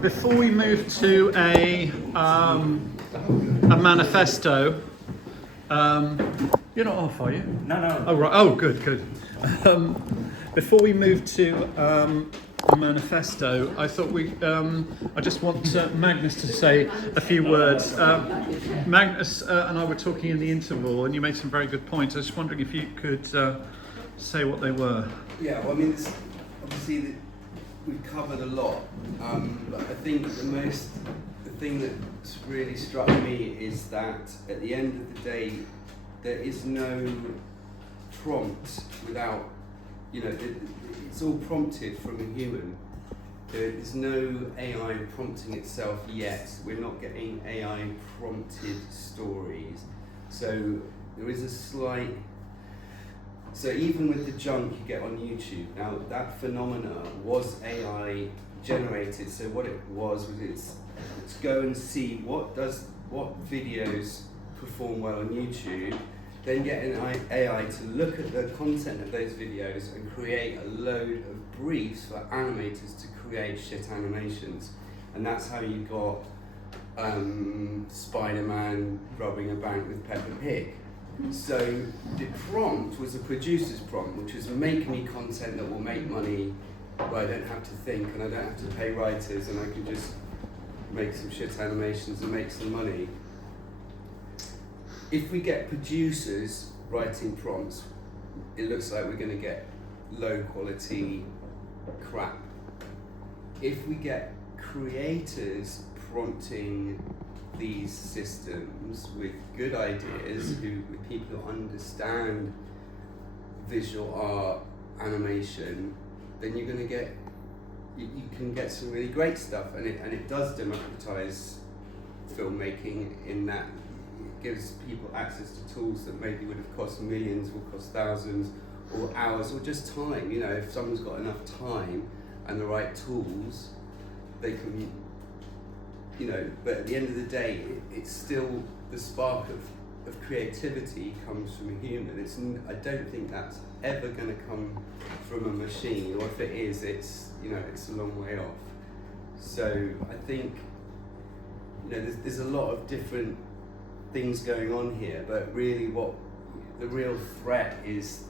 Before we move to a manifesto, you're not off, are you? No. Oh right. Oh, good. Before we move to a manifesto, I thought I just want Magnus to say a few words. Magnus and I were talking in the interval, and you made some very good points. I was just wondering if you could say what they were. Yeah, well, I mean, obviously we've covered a lot, but I think the thing that's really struck me is that at the end of the day, there is no prompt without, it's all prompted from a human. There's no AI prompting itself yet. We're not getting AI prompted stories. So there is a slight... So even with the junk you get on YouTube, now that phenomena was AI generated. So what it was it's go and see what videos perform well on YouTube, then get an AI to look at the content of those videos and create a load of briefs for animators to create shit animations. And that's how you got Spider-Man robbing a bank with Peppa Pig. So the prompt was a producer's prompt, which was make me content that will make money where I don't have to think and I don't have to pay writers and I can just make some shit animations and make some money. If we get producers writing prompts, it looks like we're going to get low quality crap. If we get creators prompting these systems with good ideas, with people who understand visual art, animation, then you're going to get, you can get some really great stuff, and it does democratize filmmaking in that it gives people access to tools that maybe would have cost millions, will cost thousands, or hours, or just time. If someone's got enough time and the right tools, they can. But at the end of the day, it's still the spark of creativity comes from a human. I don't think that's ever going to come from a machine, or if it is, it's a long way off. So I think there's a lot of different things going on here, but really what the real threat is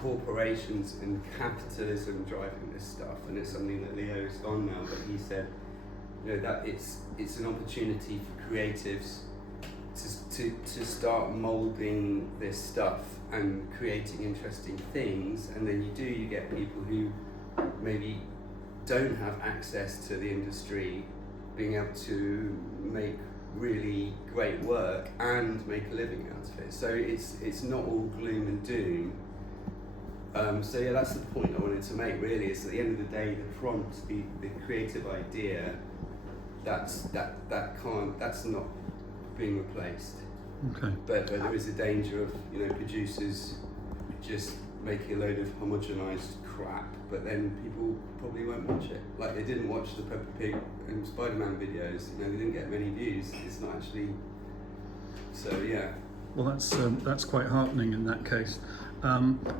corporations and capitalism driving this stuff, and it's something that Leo's gone now, but he said. That it's an opportunity for creatives to start moulding this stuff and creating interesting things, and then you get people who maybe don't have access to the industry being able to make really great work and make a living out of it. So it's not all gloom and doom. So yeah, that's the point I wanted to make. Really, is at the end of the day, the prompt, the creative idea. That's not being replaced. Okay. But there is a danger of producers just making a load of homogenized crap, but then people probably won't watch it. Like they didn't watch the Peppa Pig and Spider-Man videos. They didn't get many views. It's not actually. So yeah. Well, that's quite heartening in that case.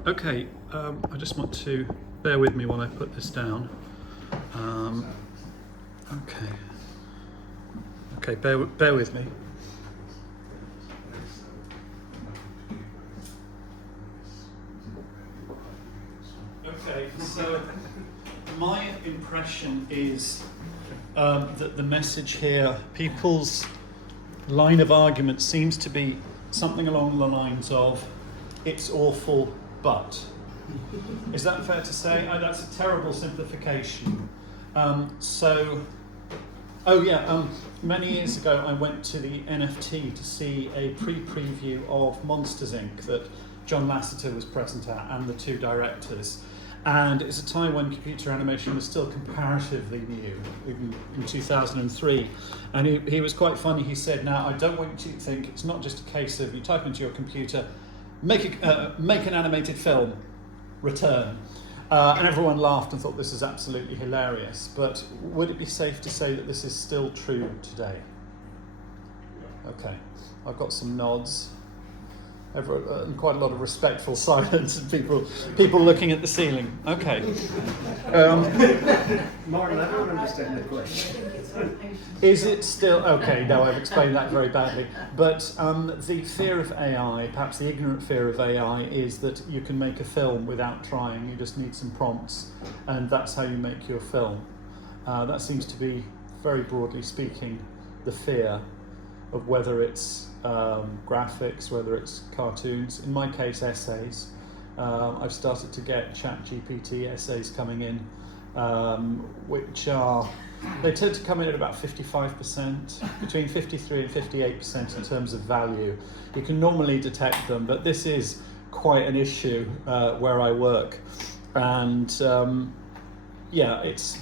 Okay. I just want to bear with me while I put this down. Okay. Okay, bear with me. Okay, so my impression is that the message here, people's line of argument seems to be something along the lines of, it's awful, but. Is that fair to say? That's a terrible simplification. Many years ago I went to the NFT to see a pre-preview of Monsters Inc. that John Lasseter was present at and the two directors. And it's a time when computer animation was still comparatively new, even in 2003. And he was quite funny. He said, now, I don't want you to think it's not just a case of you type into your computer, make an animated film, return. And everyone laughed and thought this is absolutely hilarious. But would it be safe to say that this is still true today? Okay, I've got some nods. and quite a lot of respectful silence and people looking at the ceiling. Okay. Martin, I don't understand the question. Is it still okay? No, I've explained that very badly. But the fear of AI, perhaps the ignorant fear of AI, is that you can make a film without trying. You just need some prompts, and that's how you make your film. That seems to be, very broadly speaking, the fear of whether it's graphics, whether it's cartoons. In my case, essays. I've started to get ChatGPT essays coming in, which are, they tend to come in at about 55%, between 53 and 58% in terms of value. You can normally detect them, but this is quite an issue where I work. And yeah, it's,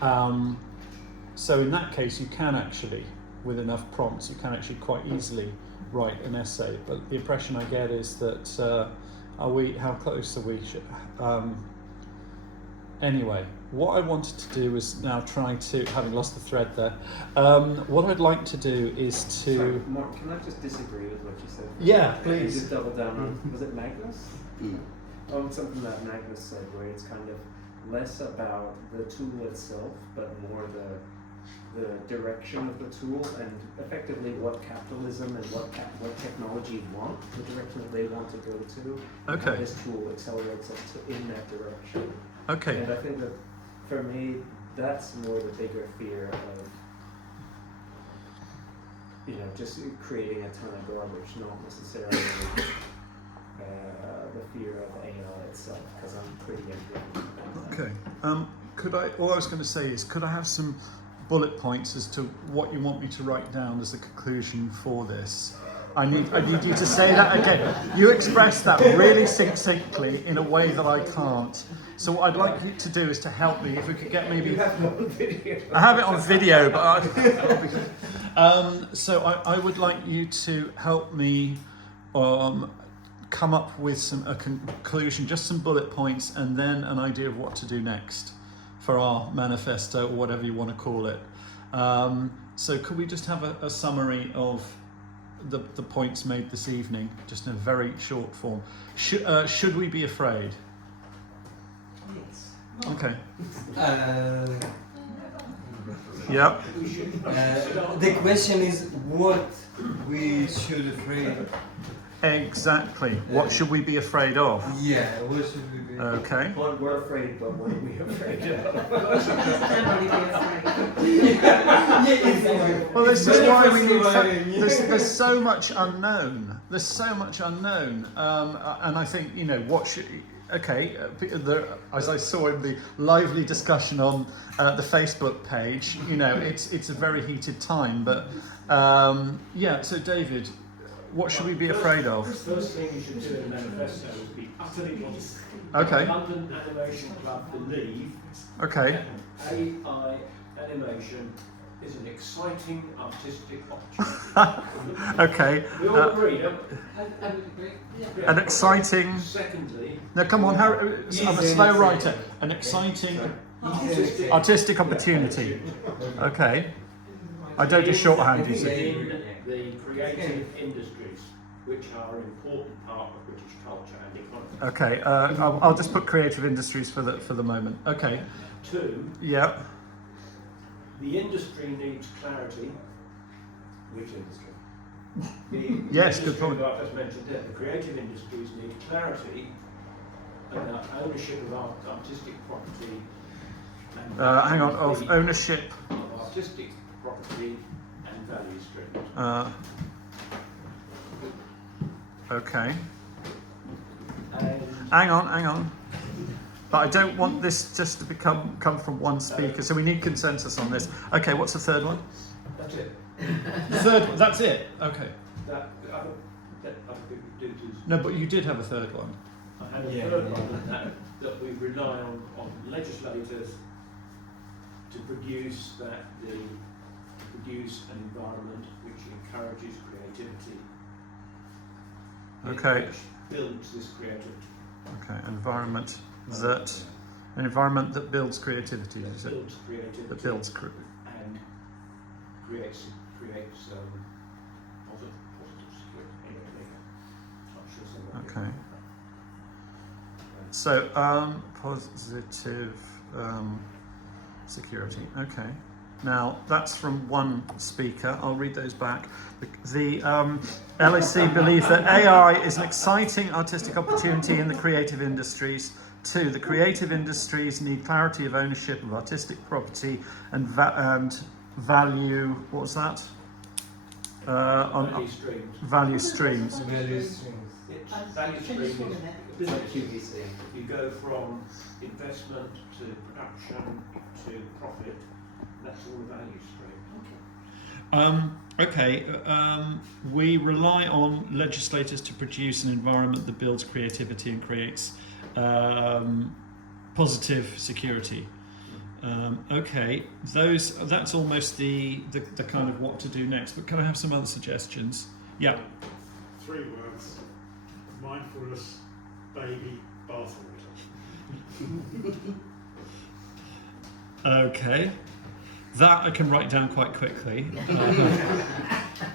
so in that case you can actually, with enough prompts, you can actually quite easily write an essay. But the impression I get is that, how close are we? Anyway, what I wanted to do is now try to, having lost the thread there, what I'd like to do is to... Sorry, Mark, can I just disagree with what you said? Yeah, Can you please. just double down on, was it Magnus? Something that Magnus said, where it's kind of less about the tool itself, but more the direction of the tool, and effectively what capitalism and what technology want, the direction that they want to go to. Okay. And this tool accelerates us in that direction. Okay. And I think that for me, that's more the bigger fear of, just creating a ton of garbage, not necessarily the fear of AI itself, because I'm pretty indifferent. Okay. All I was going to say is, could I have some bullet points as to what you want me to write down as a conclusion for this? I need you to say that again. You expressed that really succinctly in a way that I can't. So what I'd like you to do is to help me. If we could get maybe... I have it on video, but so I would like you to help me come up with a conclusion, just some bullet points, and then an idea of what to do next for our manifesto, or whatever you want to call it. So could we just have a summary of the points made this evening, just in a very short form? Should we be afraid? Yes. Okay. Yeah. The question is what we should afraid. Exactly. What should we be afraid of? Yeah. What should we be? Okay. What we're afraid, but what are we afraid of? Well, this is why we need. There's so much unknown. There's so much unknown, and I think what should. Okay, as I saw in the lively discussion on the Facebook page, it's a very heated time. But yeah, so David, what should we be afraid of? The first thing you should do in a manifesto would be utterly honest. Okay. London Animation Club believe Okay. AI animation is an exciting artistic opportunity. Okay. We all agree, don't we? Yeah. An exciting. Secondly, No, come on, Harry. I'm a slow writer. An exciting artistic opportunity. Okay. I don't do shorthand, you see. in the creative industries, which are an important part of British culture and economy. Okay. I'll just put creative industries for the moment. Okay. 2, Yeah. the industry needs clarity. Which industry? Yes, good industry point. that I've just mentioned there. The creative industries need clarity about ownership of artistic property. And Hang on. Of the- ownership. of artistic property and value streams. Okay. And Hang on. But I don't want this just to come from one speaker, so we need consensus on this. Okay, what's the third one? that's it. The third one, that's it. Okay. That other people do too. No, but you did have a third one. I had a third one that we rely on legislators to produce an environment which encourages creativity. Okay. Which builds this creativity. Okay, an environment that builds creativity. That Is it? builds creativity. That builds. And creates positive security. Anyway, Okay. So, positive security. Okay. Now, that's from one speaker. I'll read those back. The LSE believe that AI is an exciting artistic opportunity in the creative industries. 2. The creative industries need clarity of ownership of artistic property and value. What was that? Value streams. Value streams. Value streams. Value stream is It's like business. QVC. You go from investment to production to profit. That's all the value stream. We rely on legislators to produce an environment that builds creativity and creates positive security. That's almost the kind of what to do next. But can I have some other suggestions? Yeah. 3 words: mindfulness, baby, bathwater. Okay. That I can write down quite quickly.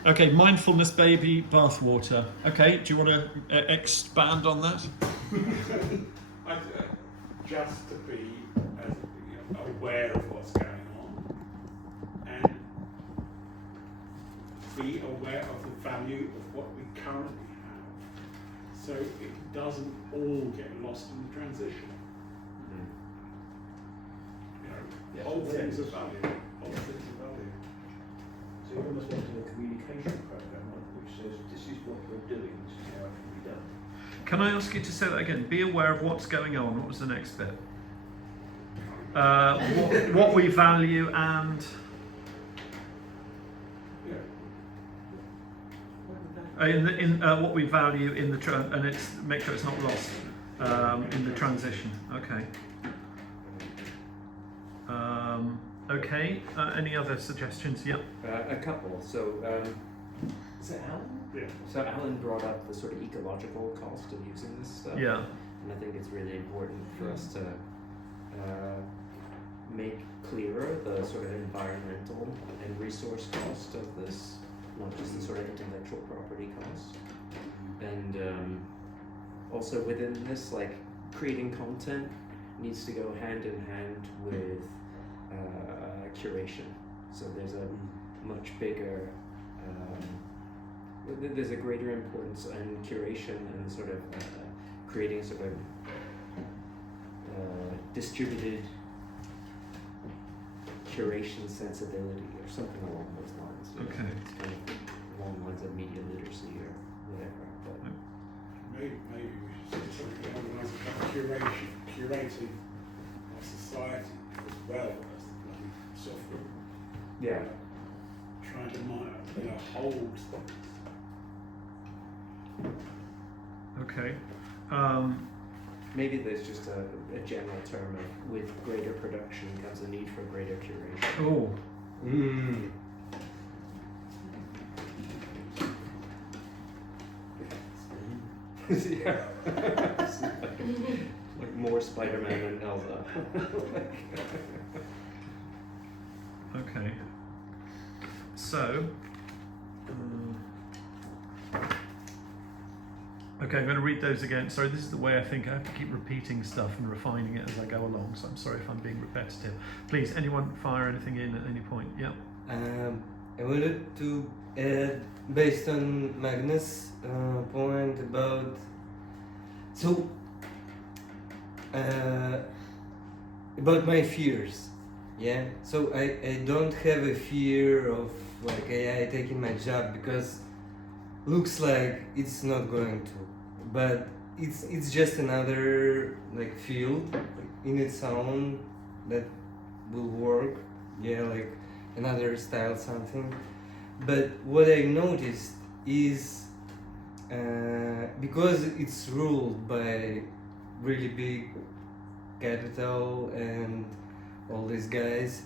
Okay, mindfulness, baby, bathwater. Okay, do you want to expand on that? Just to be aware of what's going on and be aware of the value of what we currently have, so it doesn't all get lost in the transition. Whole things of value. Whole things of value. So you're almost wanting a communication program which says this is what we're doing, this is how it can be done. Can I ask you to say that again? Be aware of what's going on. What was the next bit? What we value and in what we value in the and it's make sure it's not lost in the transition. Okay. Okay. Any other suggestions? Yep. A couple. So, is it Alan? Yeah. So Alan brought up the sort of ecological cost of using this stuff. Yeah. And I think it's really important for us to make clearer the sort of environmental and resource cost of this, not just the sort of intellectual property cost. And also within this, like, creating content needs to go hand in hand with curation. So there's a much bigger, there's a greater importance in curation and sort of creating sort of distributed curation sensibility or something along those lines. You know? Okay. It's kind of along the lines of media literacy or whatever. But Maybe we should say something along the lines about curating our society as well as the bloody software. yeah. Trying to hold things. Okay. Maybe there's just a general term of with greater production comes a need for greater curation. Oh. Yeah. Like more Spider-Man than Elsa. Okay. So. Okay, I'm going to read those again. Sorry, this is the way I think I have to keep repeating stuff and refining it as I go along, so I'm sorry if I'm being repetitive. Please, anyone fire anything in at any point? Yeah. I wanted to add, based on Magnus' point about about my fears. Yeah, so I don't have a fear of like AI taking my job because looks like it's not going to, but it's just another like field in its own that will work. Yeah, like another style something. But what I noticed is because it's ruled by really big capital and all these guys,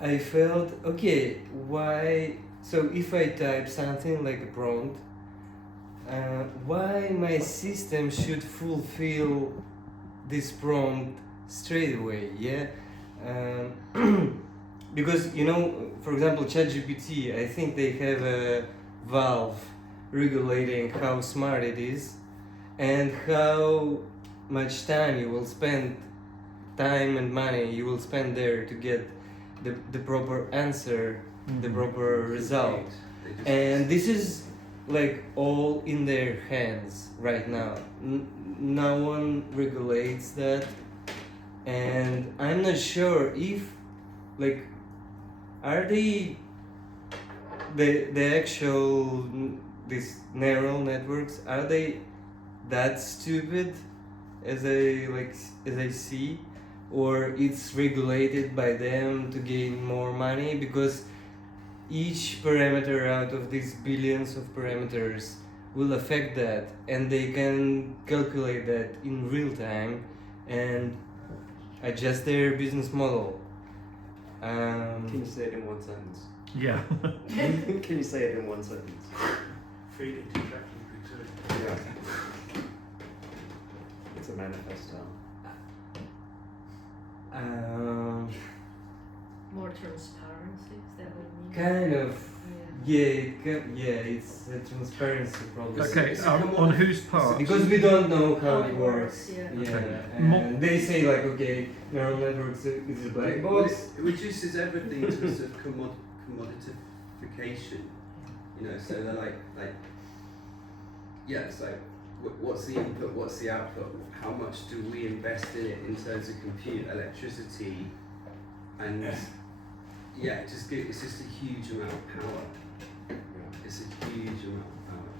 I felt, okay, why? So if I type something like a prompt, why my system should fulfill this prompt straight away? Yeah, because for example, ChatGPT, I think they have a valve regulating how smart it is and how much time you will spend, time and money you will spend there to get the proper answer, the proper result. And this is like all in their hands right now. No one regulates that, and I'm not sure if like are they the actual these neural networks, are they that stupid as I see, or it's regulated by them to gain more money, because each parameter out of these billions of parameters will affect that, and they can calculate that in real time and adjust their business model. Can you say it in one sentence? Yeah. Can you say it in one sentence? Feed into ChatGPT. Yeah. It's a manifesto. More transparency, is that what you mean? Kind of. Yeah. It's a transparency problem. Okay, on whose part? Because we don't know how it works. Yeah. Okay. And they say like, okay, neural networks is a black box. It reduces everything to a sort of commodification. You know, so they're like, yeah, it's like, what's the input, what's the output, how much do we invest in it in terms of compute, electricity, and yeah, it's just a huge amount of power. It's a huge amount of power.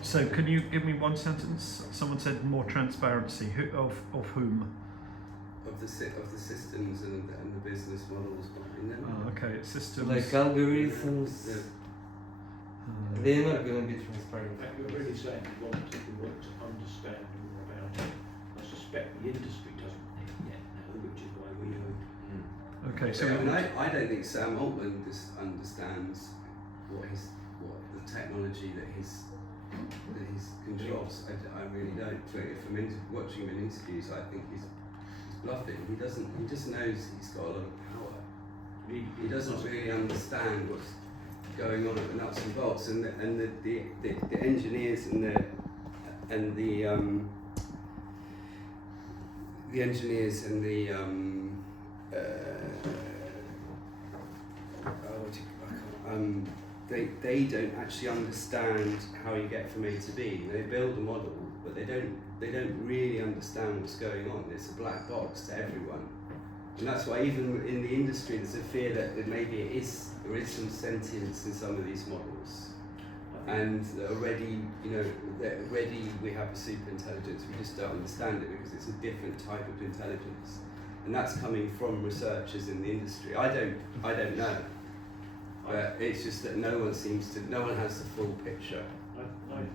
So can you give me one sentence? Someone said more transparency. Of whom? Of the systems and the business models behind them. Oh, okay, it's systems. Like algorithms, they're not gonna be transparent. You're really saying we want to understand more about it. I suspect the industry doesn't yet know, which is why we don't. Okay, so I mean, I don't think Sam Altman just understands what the technology that he controls. I really don't. From watching him in interviews, I think he's bluffing. He just knows he's got a lot of power. He doesn't really understand what's going on at the nuts and bolts, and the engineers and the engineers and the they don't actually understand how you get from A to B. They build a model, but they don't really understand what's going on. It's a black box to everyone, and that's why even in the industry there's a fear that maybe there is some sentience in some of these models, and already we have a super intelligence. We just don't understand it because it's a different type of intelligence, and that's coming from researchers in the industry. I don't know. But it's just that no one has the full picture. I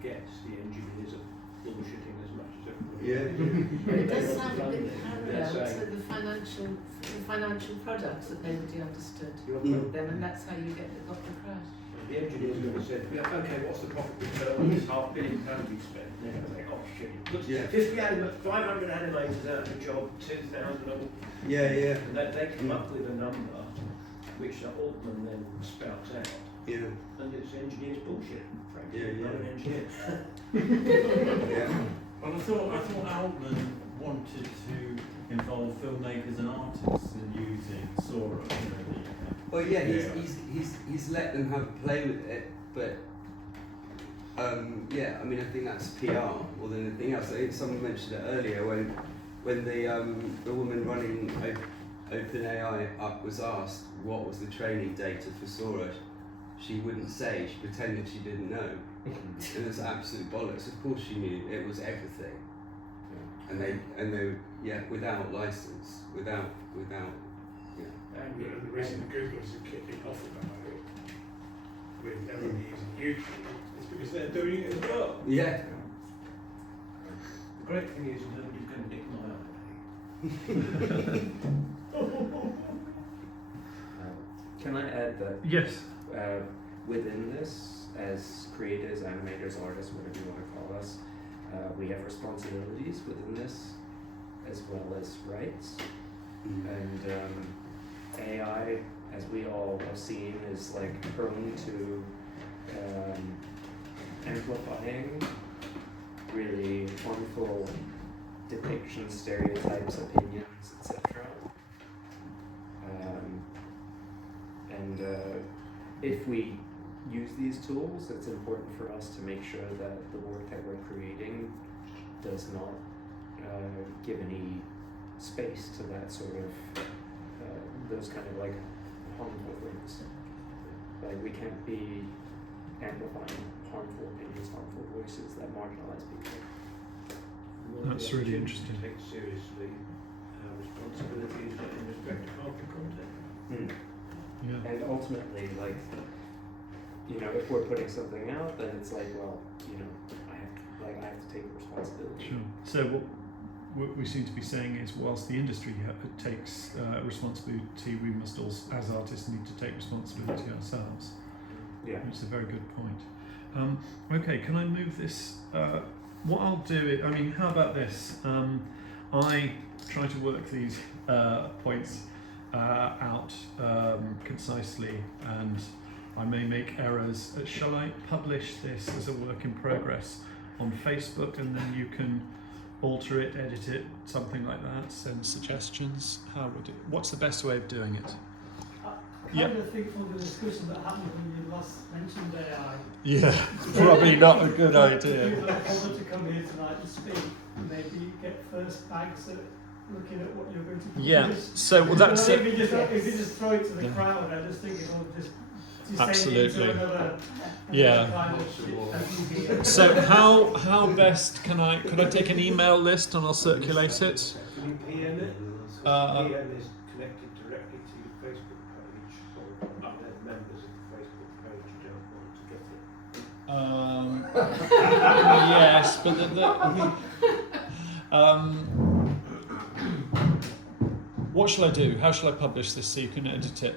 guess the engineers are bullshitting as much as everybody. Yeah. But it does sound a bit They're parallel to saying- the financial products that nobody understood them, and that's how you got the crash. The engineers would have said, yeah, okay, what's the profit return on this £500 million we spent? And they're going to say, oh shit, it looks Yeah. 500 animators out of a job, 2,000 of them. Yeah. And they come up with a number which Altman then spouts out. Yeah. And it's engineers bullshit, frankly. Yeah. I'm an engineer. Yeah. Well, I thought Altman wanted to involve filmmakers and artists in using Sora. Well, yeah, he's let them have a play with it, but yeah, I mean, I think that's PR more than anything else. I think someone mentioned it earlier when the woman running OpenAI was asked what was the training data for Sora. She wouldn't say. She pretended she didn't know, and it's absolute bollocks. Of course, she knew it was everything, and they without license, without. And the reason Google is kicking off about it with everybody using YouTube is because they're doing it as well. Yeah. The great thing is nobody's going to nick my iPad. Can I add that yes. within this, as creators, animators, artists, whatever you want to call us, we have responsibilities within this as well as rights. And AI, as we all have seen, is like prone to amplifying really harmful depictions, stereotypes, opinions, etc. And if we use these tools, it's important for us to make sure that the work that we're creating does not give any space to that sort of those kind of like harmful things. Like we can't be amplifying harmful opinions, harmful voices that marginalize people. That's really interesting. Take seriously our responsibilities in respect to cultural content. Yeah. And ultimately, like, you know, if we're putting something out, then it's like, well, you know, I have to take responsibility. Sure. So what we seem to be saying is, whilst the industry takes responsibility, we must also, as artists, need to take responsibility ourselves. Yeah. Which is a very good point. Okay, can I move this? What I'll do is, I mean, how about this? I try to work these points out concisely, and I may make errors. Shall I publish this as a work in progress on Facebook, and then you can alter it, edit it, something like that, send suggestions? How would it? What's the best way of doing it? I kind of think from the discussion that happened when you last mentioned AI. Yeah, probably not a good idea. People that wanted to come here tonight and speak, maybe get first bags at looking at what you're going to publish. Yeah, so well, that's If it. you just throw it to the Yeah. crowd, I just think it'll just Absolutely. another Yeah. kind of So how best could I take an email list and I'll circulate it? Can you PM it? PM is connected directly to your Facebook page, or there's members of the Facebook page who don't want to get it. Yes, but what shall I do? How shall I publish this so you can edit it?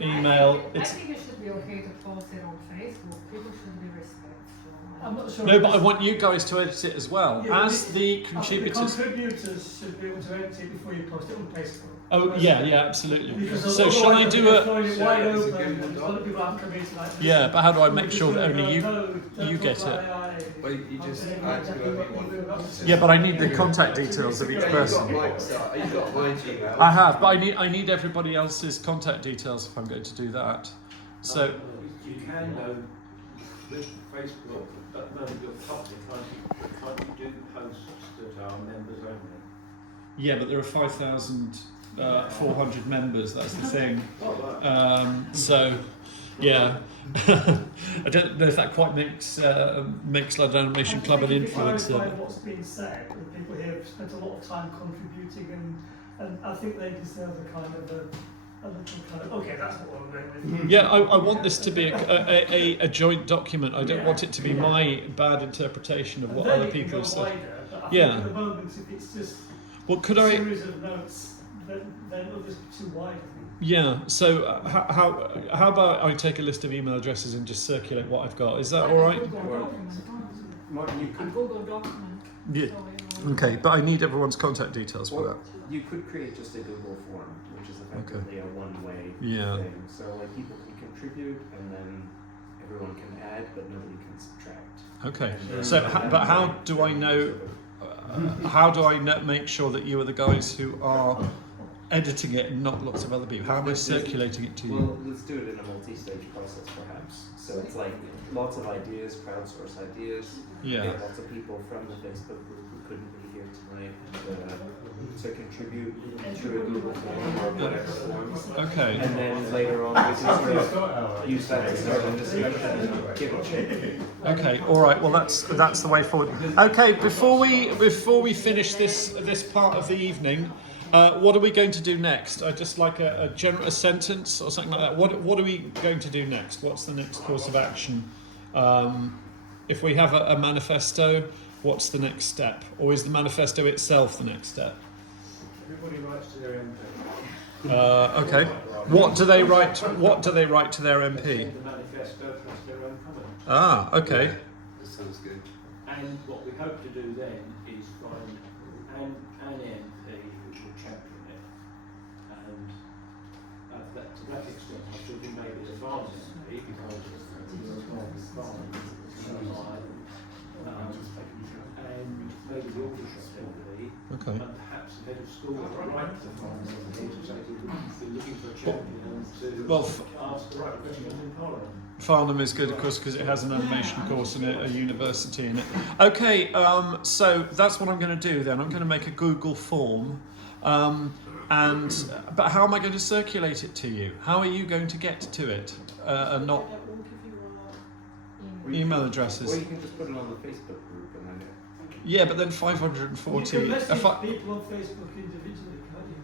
Email. I think it should be okay to post it on Facebook. People should be respectful. I'm not sure. No, but I want you guys to edit it as well, Yeah, as the I think contributors. the contributors should be able to edit it before you post it on Facebook. Oh yeah, absolutely. Because So shall I otherwise do you're a? throwing it Sure, wide it's a open, good and other people haven't come in tonight. Yeah, but how do I make We're sure that just only you? gonna go, don't you talk get about it. AI. Well, you just add whoever you want. Yeah, but I need the contact details of each You've person. got my Gmail. I have, but I need everybody else's contact details if I'm going to do that. So You can though with Facebook, but no, you're public, can't you do posts that are members only? yeah, but there are 5,400 members. That's the thing. Oh, right. So yeah, I don't know if that quite makes London Animation Club an influencer. Clarify what's being said. The people here have spent a lot of time contributing, and I think they deserve a kind of a little kind of okay. That's what I'm going with. Yeah, I want this to be a joint document. I don't Yeah. want it to be my bad interpretation of And what then other you can people go have said. wider, but I Yeah. think at the moment, if it's just Well, could a I? series of notes, then it'll just be too wide. I think. Yeah. So how about I take a list of email addresses and just circulate what I've got? Is that all right? Google document. Martin, you A could Google document. Yeah. So, you know, Okay, but I need everyone's contact details for that. you could create just a Google form, which is effectively a one-way Yeah. thing. So like people can contribute, and then everyone can add, but nobody can subtract. Okay. And then So, that but how way, do I then know? sort of- How do I make sure that you are the guys who are editing it and not lots of other people? How am I circulating it to you? Well, let's do it in a multi-stage process, perhaps. So it's like lots of ideas, crowdsource ideas. Yeah. Get lots of people from the Facebook group who couldn't be here tonight to contribute through a Google form or whatever forms. Okay. And then later on, we can sort of use that to start a discussion and give it shape. Okay. All right. Well, that's the way forward. Okay. Before we finish this part of the evening, what are we going to do next? I'd just like a sentence or something like that. What are we going to do next? What's the next course of action? If we have a manifesto, what's the next step? Or is the manifesto itself the next step? Everybody writes to their MP. Okay. What do they write to their MP? The manifesto plus their own comments. Ah. Okay. That sounds good. And what we hope to do then is find an MP who will champion it. And to that extent, I should be maybe advanced be because you're not fine. And maybe the authorship employee, Okay. and perhaps the head of school would write to the farmers to say we're looking for a champion to Well, ask the right questions in Parliament. Farnham is good, of course, because it has an animation course and a university in it. Okay, so that's what I'm going to do then. I'm going to make a Google form. But how am I going to circulate it to you? How are you going to get to it and not email addresses? Or you can just put it on the Facebook group and then Yeah, but then You 540. can message if I- people on Facebook individually, can't you?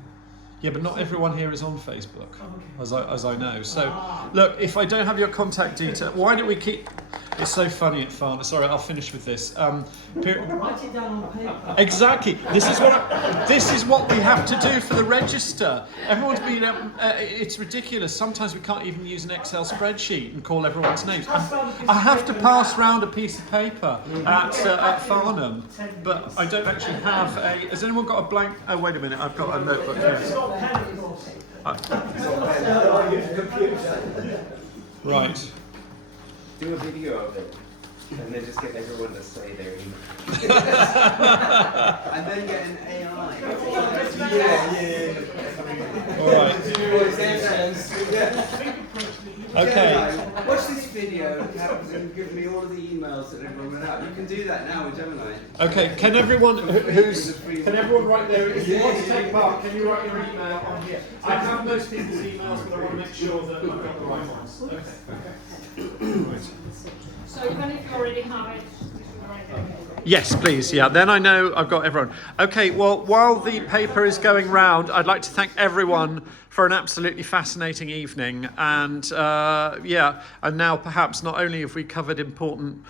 yeah, but not everyone here is on Facebook, Oh, okay. as I know. So, look, if I don't have your contact detail, why don't we keep? It's so funny at Farnham. Sorry, I'll finish with this. Write it down on paper. Exactly. This is what we have to do for the register. Everyone's been. It's ridiculous. Sometimes we can't even use an Excel spreadsheet and call everyone's names. I have to pass round a piece of paper at Farnham, but I don't actually have a. Has anyone got a blank? Oh, wait a minute. I've got a notebook here. It's got pen, of course. Right. do a video of it. And then just get everyone to say their email. And then get an AI. All right. Okay. Watch this video and give me all of the emails that everyone went out. You can do that now with Gemini. Okay. Can everyone can everyone write their if you want to take part? Can you write your email on here? I have most people's emails, but I want to make sure that I've got the right ones. Okay. Right. So even if you already have it, you should write it. Yes, please. Yeah, then I know I've got everyone. Okay, well, while the paper is going round, I'd like to thank everyone for an absolutely fascinating evening. And and now perhaps not only have we covered important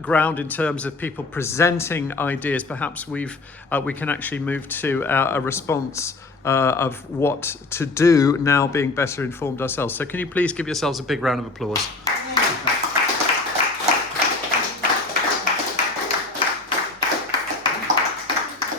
ground in terms of people presenting ideas, perhaps we can actually move to a response of what to do now, being better informed ourselves. So can you please give yourselves a big round of applause?